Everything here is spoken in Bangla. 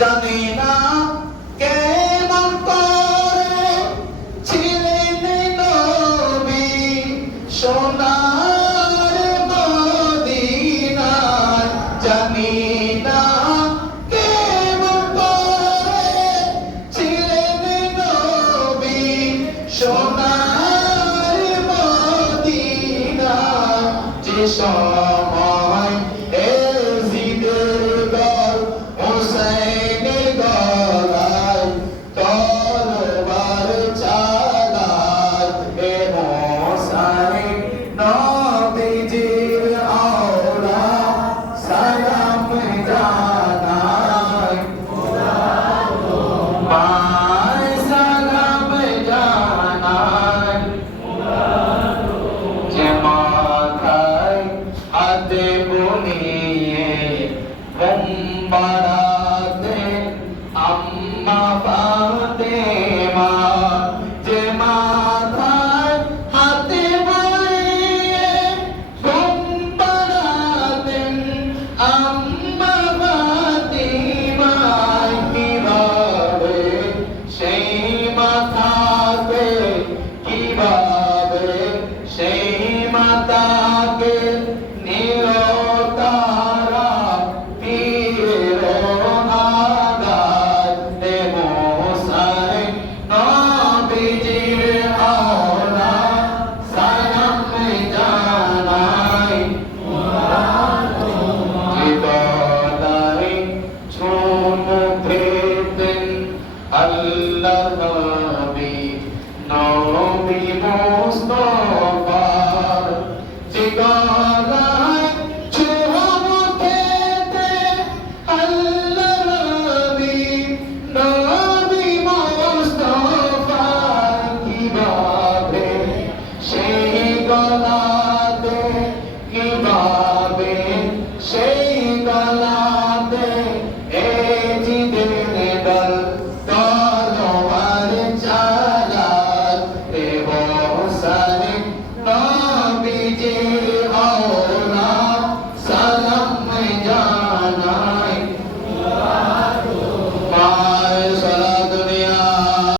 জানি না কেমন করে ছিলেন নবী সোনার মদিনায়, জানি না কেমন করে ছিলেন নবী সোনার মদিনায়, যে সময় বাড়াতে আম্মা ফাতেমা, যে মাথায় হাতে বলিয়ে ঘুম পাড়াতেন